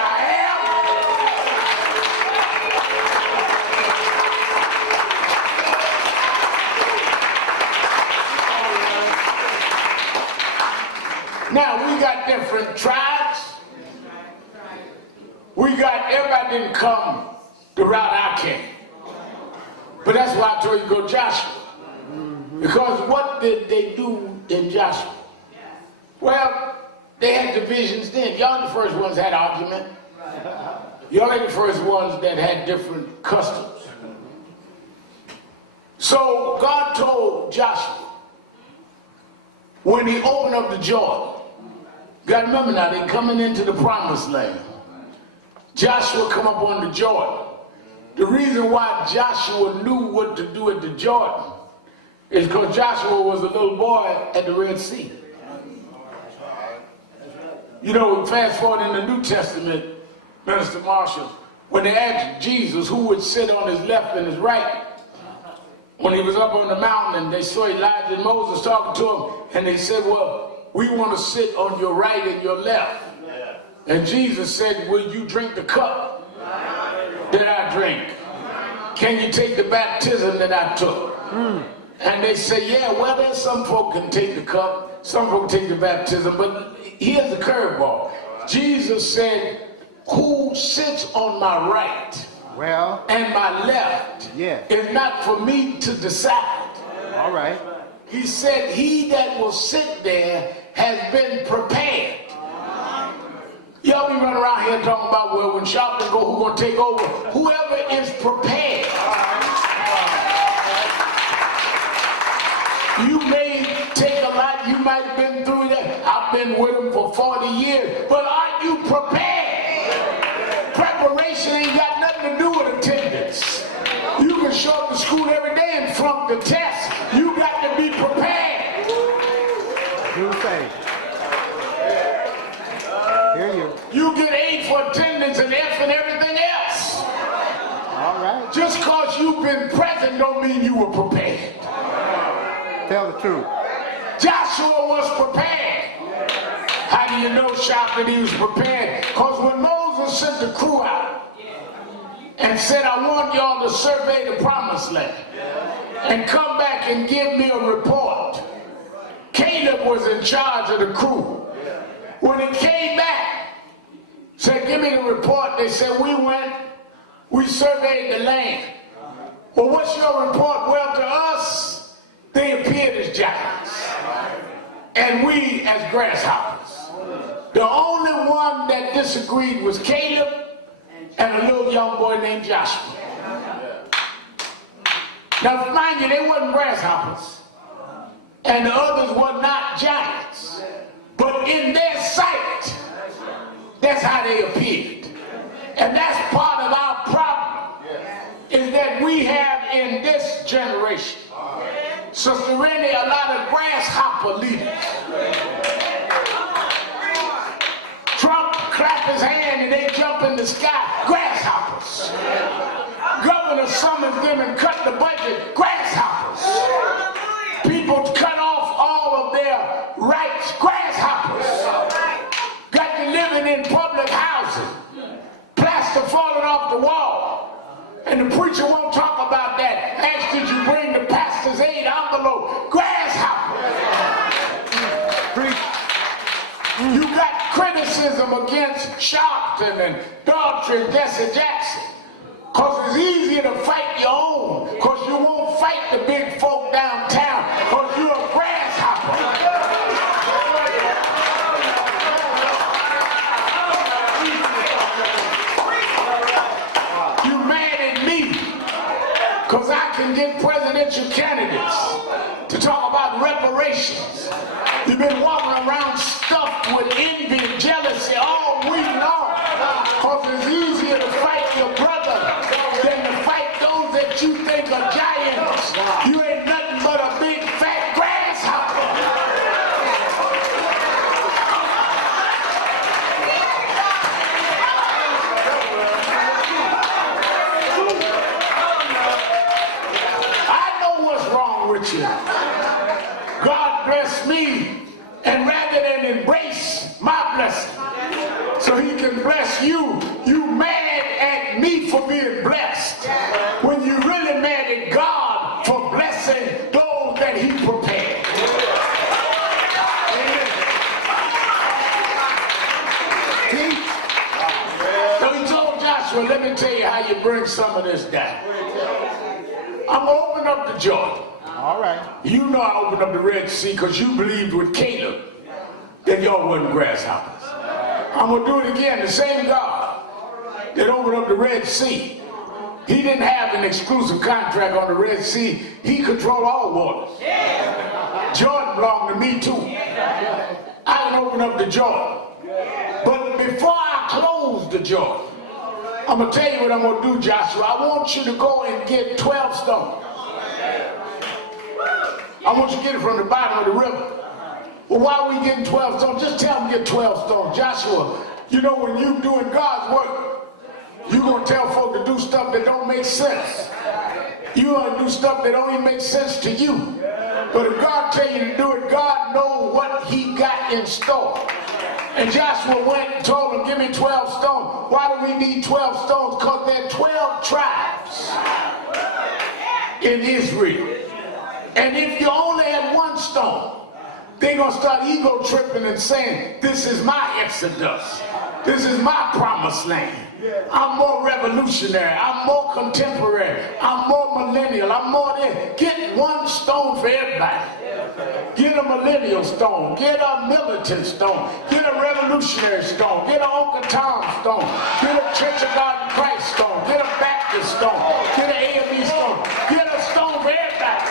am. Now, we got different tribes. Everybody didn't come the route I came. But that's why I told you go Joshua. Because what did they do in Joshua? Well, they had divisions then. Y'all the first ones had argument. Y'all ain't the first ones that had different customs. So God told Joshua, when he opened up the Jordan, you gotta remember now, they coming into the promised land. Joshua come up on the Jordan. The reason why Joshua knew what to do at the Jordan is because Joshua was a little boy at the Red Sea. You know, fast forward in the New Testament, Minister Marshall, when they asked Jesus who would sit on his left and his right, when he was up on the mountain and they saw Elijah and Moses talking to him, and they said, well, we want to sit on your right and your left. And Jesus said, will you drink the cup that I drink? Can you take the baptism that I took? And they say, yeah, well, there's some folk can take the cup, some folk take the baptism, but here's the curveball. Jesus said, who sits on my right and my left is not for me to decide. All right. He said, he that will sit there has been prepared. Y'all be running around here talking about, well, when Sharpton go, who's going to take over? Whoever is prepared. You may take a lot, you might have been through that. I've been with them for 40 years, but are you prepared? Preparation ain't got nothing to do with attendance. You can show up to school every day and flunk the test. You got to be prepared. Do say. Hear you. You get A for attendance and F and everything else. All right. Just because you've been present don't mean you were prepared. Tell the truth. Joshua was prepared. How do you know, Sharpton, he was prepared? Because when Moses sent the crew out and said, I want y'all to survey the promised land and come back and give me a report, Caleb was in charge of the crew. When he came back, said, give me the report. They said, we surveyed the land. Well, what's your report? Well, to us, they appeared as giants, and we as grasshoppers. The only one that disagreed was Caleb and a little young boy named Joshua. Now, mind you, they wasn't grasshoppers, and the others were not giants. But in their sight, that's how they appeared. And that's part of our problem, is that we have in this generation, Sister Rennie, a lot of grasshopper leaders. Trump clap his hand and they jump in the sky, grasshoppers. Governor summons them and cut the budget, grasshoppers. People cut off all of their rights, grasshoppers. Got you living in public housing, plaster falling off the wall. And the preacher won't talk about that. Asked, did you bring the pastor's aid envelope? Grasshopper. You got criticism against Sharpton and Daughtry and Jesse Jackson. Because it's easier to fight your own. Because you won't fight the big folk downtown. Because you're a grasshopper. Because I can get presidential candidates to talk about reparations. You've been walking around stuffed with envy and jealousy all week long. Because it's easier to fight your brother than to fight those that you think are giants. You ain't nothing but a big fat grasshopper. With you. God bless me, and rather than embrace my blessing so he can bless you, you mad at me for being blessed when you really mad at God for blessing those that he prepared. So he told Joshua, let me tell you how you bring some of this down. I'm going to open up the Jordan. All right. You know I opened up the Red Sea because you believed with Caleb that y'all wasn't grasshoppers. I'm going to do it again. The same God that opened up the Red Sea. He didn't have an exclusive contract on the Red Sea. He controlled all waters. Jordan belonged to me too. I can open up the Jordan. But before I close the Jordan, I'm going to tell you what I'm going to do, Joshua. I want you to go and get 12 stones. I want you to get it from the bottom of the river. Well, why are we getting 12 stones? Just tell them to get 12 stones. Joshua, you know when you're doing God's work, you're going to tell folk to do stuff that don't make sense. You're going to do stuff that don't even make sense to you. But if God tell you to do it, God knows what he got in store. And Joshua went and told him, give me 12 stones. Why do we need 12 stones? Because there are 12 tribes in Israel. And if you only had one stone, they're going to start ego tripping and saying, this is my Exodus. This is my promised land. I'm more revolutionary. I'm more contemporary. I'm more millennial. I'm more there. Get one stone for everybody. Get a millennial stone. Get a militant stone. Get a revolutionary stone. Get an Uncle Tom stone. Get a Church of God in Christ stone. Get a Baptist stone. Get an AME stone. Get a stone for everybody.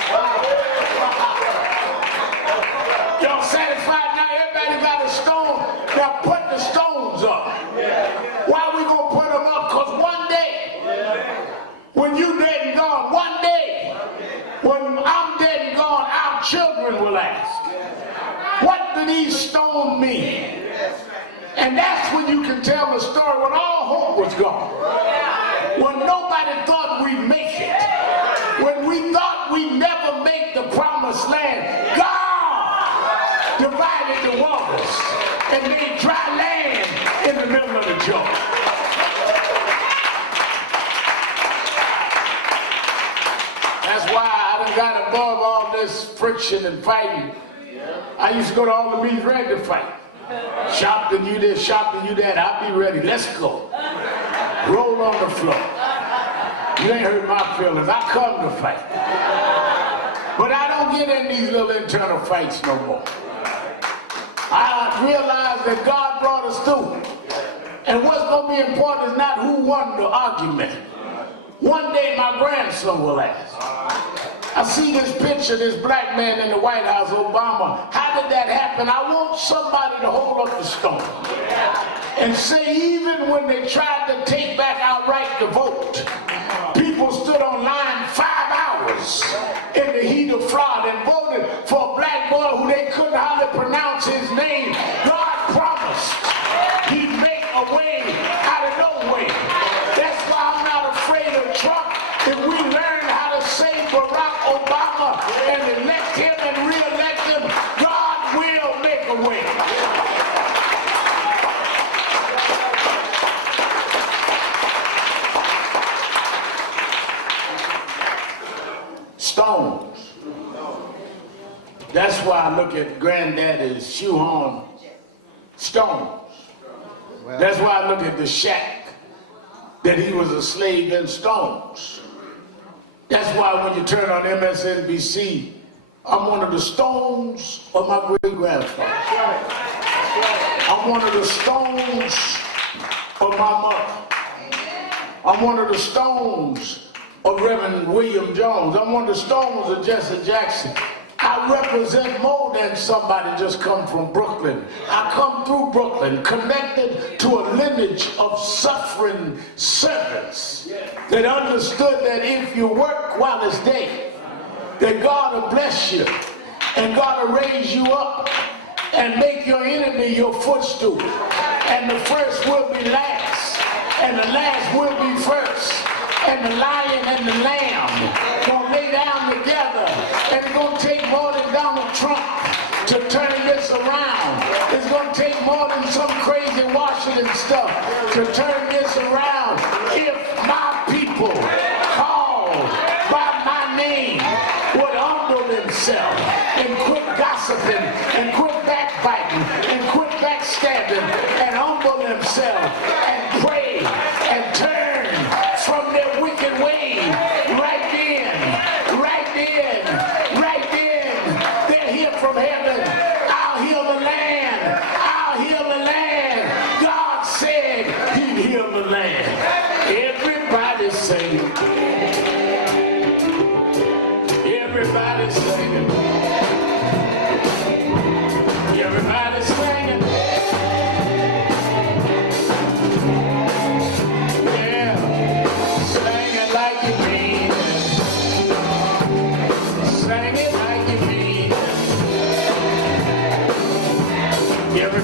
Y'all satisfied now? Everybody got a stone. Now put the stones up. Why are we going to put them up? Because one day, when you dead and gone, one day, when I'm dead and gone, our children will ask, what do these stones mean? And that's when you can tell the story when all hope was gone. When nobody thought we'd make it. When we thought we'd never make the promised land. God divided the waters and made dry land in the middle of the Jordan. That's why I done got above all this friction and fighting. I used to go to all the meetings ready to fight. Sharpton, you this, Sharpton, you that. I'll be ready. Let's go. Roll on the floor. You ain't hurt my feelings. I come to fight. But I don't get in these little internal fights no more. I realize that God brought us through. And what's going to be important is not who won the argument. One day my grandson will ask. I see this picture, this black man in the White House, Obama. How did that happen? I want somebody to hold up the stone and say even when they tried to take back our right to vote, people stood on line 5 hours in the heat of fraud and voted for a black boy who they couldn't hardly pronounce his name. God promised he'd make a way out of no way. That's why I'm not afraid of Trump. If we learn how to say Barack Obama and elect him and re-elect him, God will make a way. Stones. That's why I look at Granddaddy's shoehorn stones. That's why I look at the shack that he was a slave in stones. That's why when you turn on MSNBC, I'm one of the stones of my great-grandfather. I'm one of the stones of my mother. I'm one of the stones of Reverend William Jones. I'm one of the stones of Jesse Jackson. I represent more than somebody just come from Brooklyn. I come through Brooklyn, connected to a lineage of suffering servants that understood that if you work while it's day, that God will bless you and God will raise you up and make your enemy your footstool. And the first will be last, and the last will be first. And the lion and the lamb gonna lay down together, and it's gonna take more than Donald Trump to turn this around. It's gonna take more than some crazy Washington stuff to turn this around. If my people called by my name would humble themselves and quit gossiping and quit backbiting and quit backstabbing and humble themselves and pray and turn from their wicked ways, right then, they'll hear from heaven, I'll heal the land, I'll heal the land. God said he'd heal the land.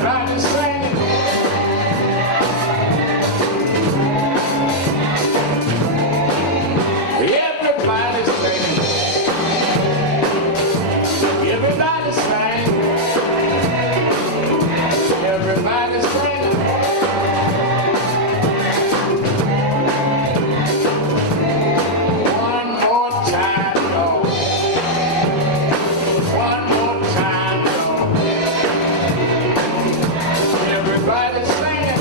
Everybody singing. Everybody singing. Everybody singing. Everybody singing. One more time, y'all. One more time, y'all. Everybody singing.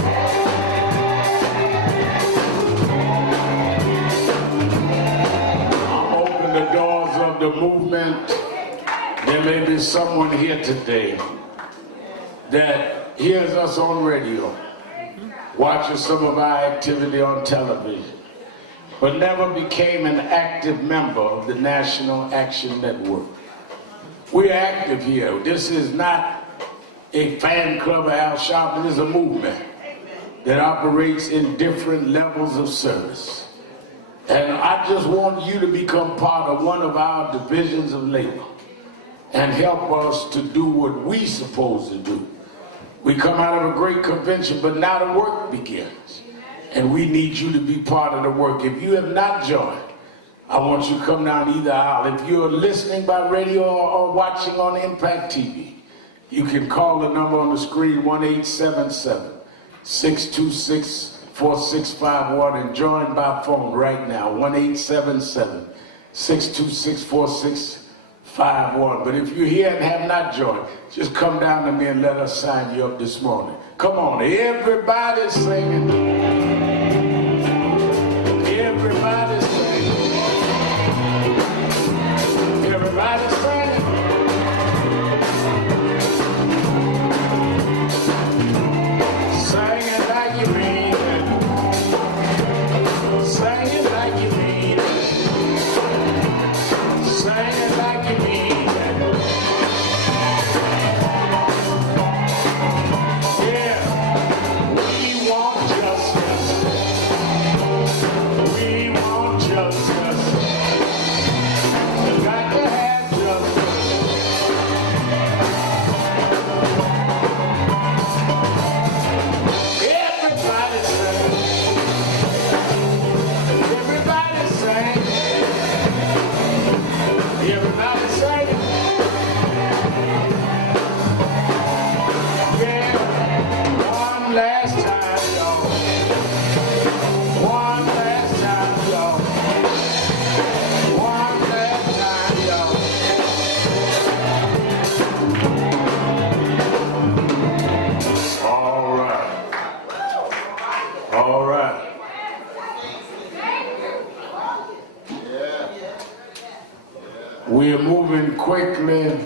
I'm opening the doors of the movement. There may be someone here today that hears us on radio, watches some of our activity on television, but never became an active member of the National Action Network. We're active here. This is not a fan club of Al Sharpton. It's a movement that operates in different levels of service. And I just want you to become part of one of our divisions of labor and help us to do what we're supposed to do. We come out of a great convention, but now the work begins. And we need you to be part of the work. If you have not joined, I want you to come down either aisle. If you're listening by radio or watching on Impact TV, you can call the number on the screen, 1-877-626-4651, and join by phone right now, 1-877-626-4651. But if you're here and have not joined, just come down to me and let us sign you up this morning. Come on, everybody singing. Everybody singing. Everybody singing. Sing it like you mean it. Sing it like you mean it. Sing it like you mean it. Yeah, we want justice. We want justice. We got to have justice. Everybody sing. Everybody sing. Everybody sing. Yeah, one last time, y'all. One last time, y'all. One last time, y'all. All right. All right. We're moving quickly.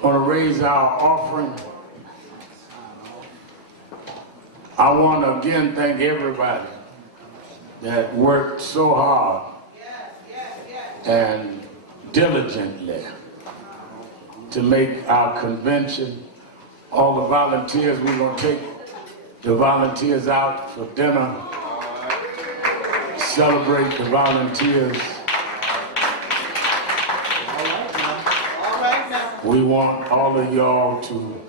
Going to raise our offering. I want to again thank everybody that worked so hard and diligently to make our convention. All the volunteers, we're going to take the volunteers out for dinner, celebrate the volunteers. We want all of y'all to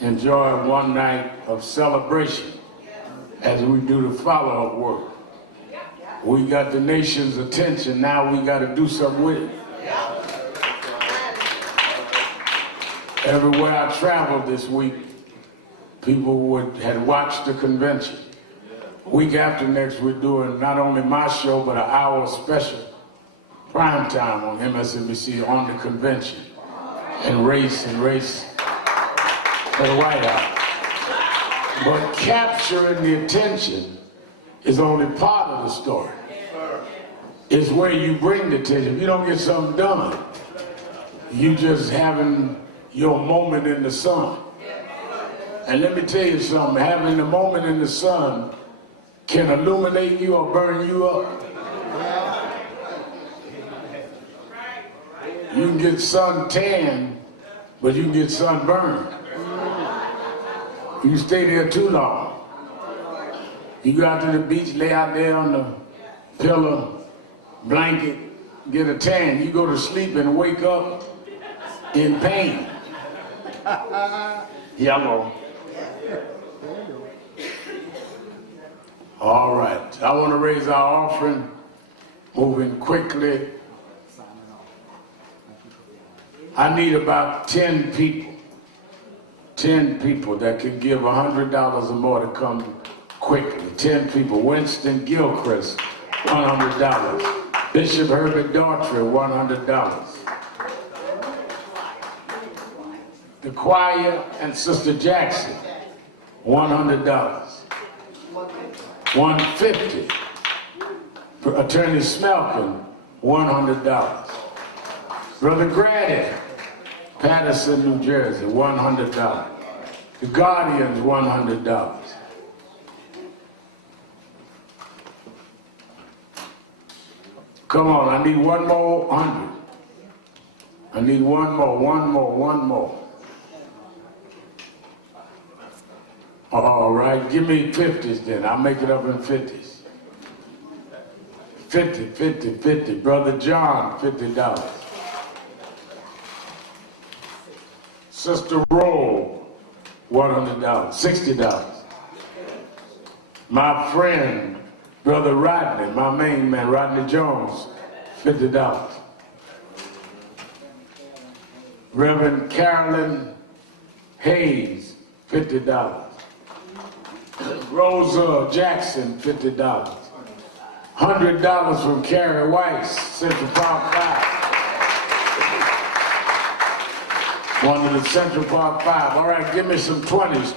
enjoy one night of celebration as we do the follow-up work. We got the nation's attention, now we got to do something with it. Everywhere I traveled this week, people had watched the convention. Week after next, we're doing not only my show, but an hour special prime time on MSNBC on the convention and race to the White House. But capturing the attention is only part of the story. It's where you bring the attention. If you don't get something done, you just having your moment in the sun. And let me tell you something, having a moment in the sun can illuminate you or burn you up. You can get sun tan, but you can get sunburned. You stay there too long. You go out to the beach, lay out there on the pillow, blanket, get a tan. You go to sleep and wake up in pain. Yellow. All right. I want to raise our offering, moving quickly. I need about 10 people. 10 people that can give $100 or more to come quickly. 10 people. Winston Gilchrist, $100. Bishop Herbert Daughtry, $100. The choir and Sister Jackson, $100. $150. For Attorney Smelkin, $100. Brother Grady, Patterson, New Jersey, $100. The Guardians, $100. Come on, I need one more 100. I need one more. All right, give me 50s then. I'll make it up in 50s. 50. Brother John, $50. Sister Roll, $100, $60. My friend, Brother Rodney, my main man, Rodney Jones, $50. Reverend Carolyn Hayes, $50. Rosa Jackson, $50. $100 from Carrie Weiss, Central Park 5. One of the Central Park 5. All right, give me some 20s.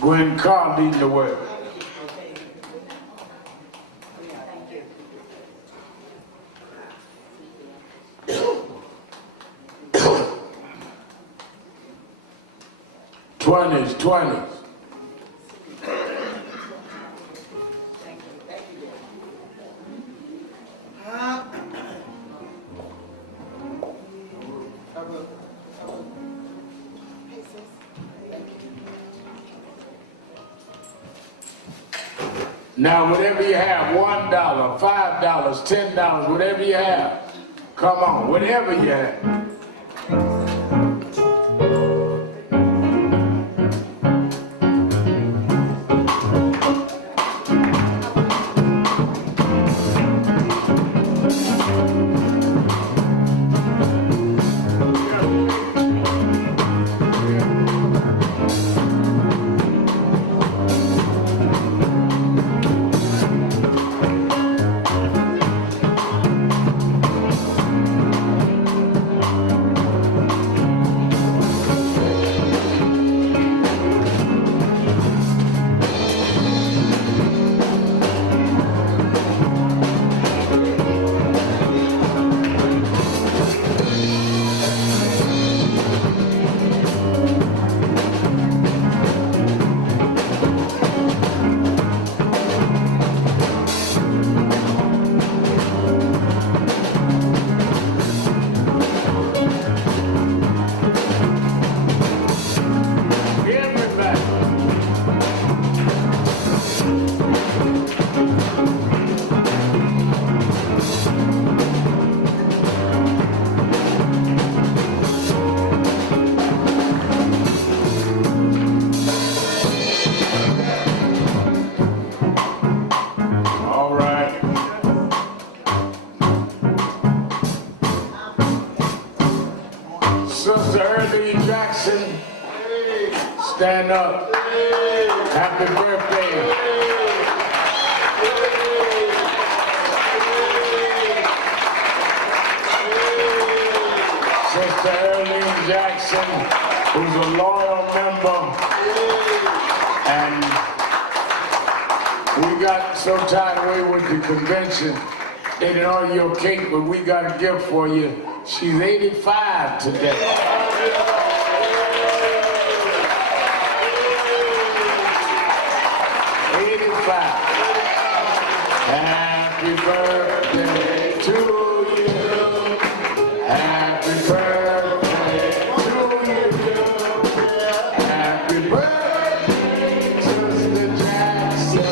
Gwen Carr leading the way. Twenties. Now, whatever you have, $1, $5, $10, whatever you have. Come on, whatever you have. Stand up. Happy birthday. Sister Earlene Jackson, who's a loyal member. And we got so tied away with the convention, they didn't order your cake, but we got a gift for you. She's 85 today. Happy birthday to you. Happy birthday to you. Happy birthday, Sister Jackson.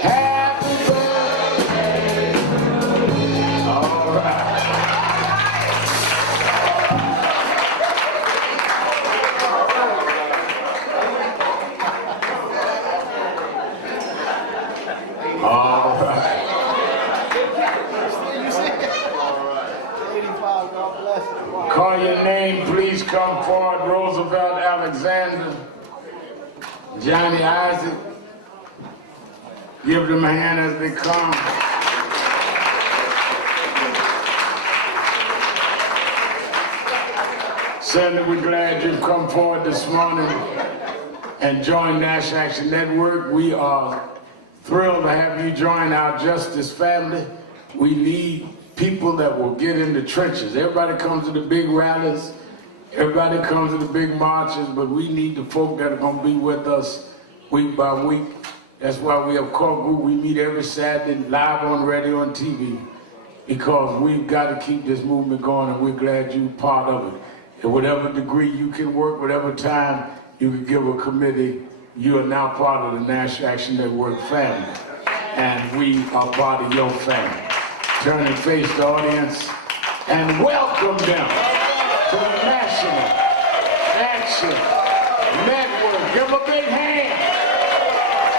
Happy birthday. All right. All right. 85, God bless you. Wow. Call your name, please come forward. Roosevelt Alexander, Johnny Isaac. Give them a hand as they come. Certainly, we're glad you've come forward this morning and joined National Action Network. We are thrilled to have you join our justice family. We need people that will get in the trenches. Everybody comes to the big rallies, everybody comes to the big marches, but we need the folk that are going to be with us week by week. That's why we have core group. We meet every Saturday live on radio and TV because we've got to keep this movement going, and we're glad you're part of it. At whatever degree you can work, whatever time you can give a committee, you are now part of the National Action Network family, and we are part of your family. Turn and face the audience and welcome them to the National Action Network. Give them a big hand.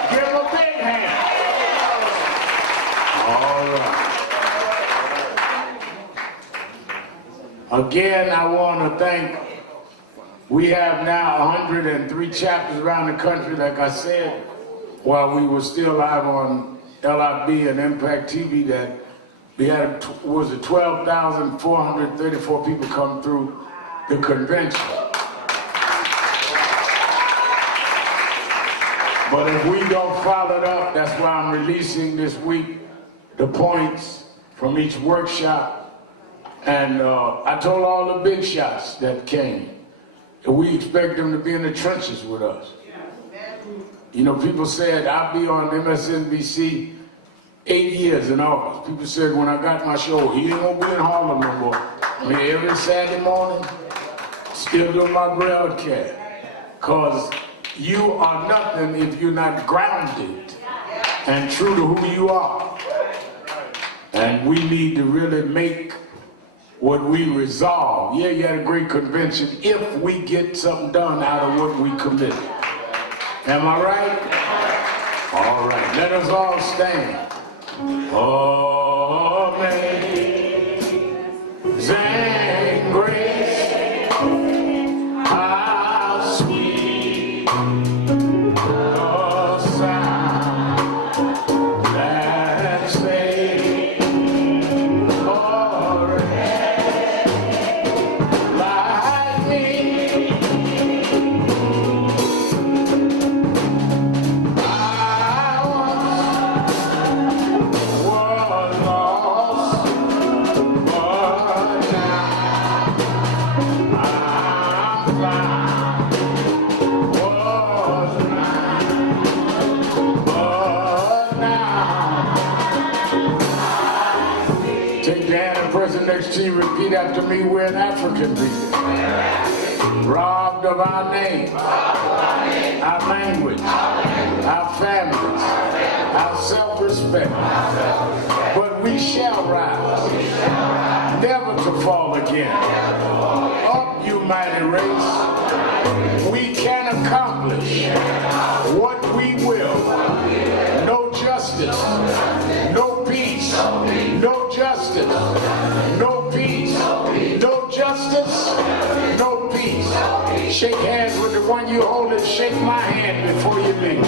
Give them a big hand. All right. Again, I want to thank, we have now 103 chapters around the country, like I said, while we were still live on LIB and Impact TV, that we had, was it 12,434 people come through the convention. But if we don't follow it up, that's why I'm releasing this week the points from each workshop. And I told all the big shots that came that we expect them to be in the trenches with us. You know, people said, I'll be on MSNBC 8 years in August. People said when I got my show, he ain't gonna be in Harlem no more. I mean, every Saturday morning, still doing my broadcast. Cause you are nothing if you're not grounded and true to who you are. And we need to really make what we resolve. Yeah, you had a great convention if we get something done out of what we committed. Am I right? All right, let us all stand. Oh, amazing grace, how sweet the sound that saved a wretch like me. Take the hand of the person next to you, repeat after me, we're an African people. Robbed of our name, our language, our families, our self-respect. But we shall rise, never to fall again. Up, you mighty race. We can accomplish what we will. No justice, no peace, no justice, no peace, no justice, no peace. Shake hands with the one you hold and shake my hand before you leave.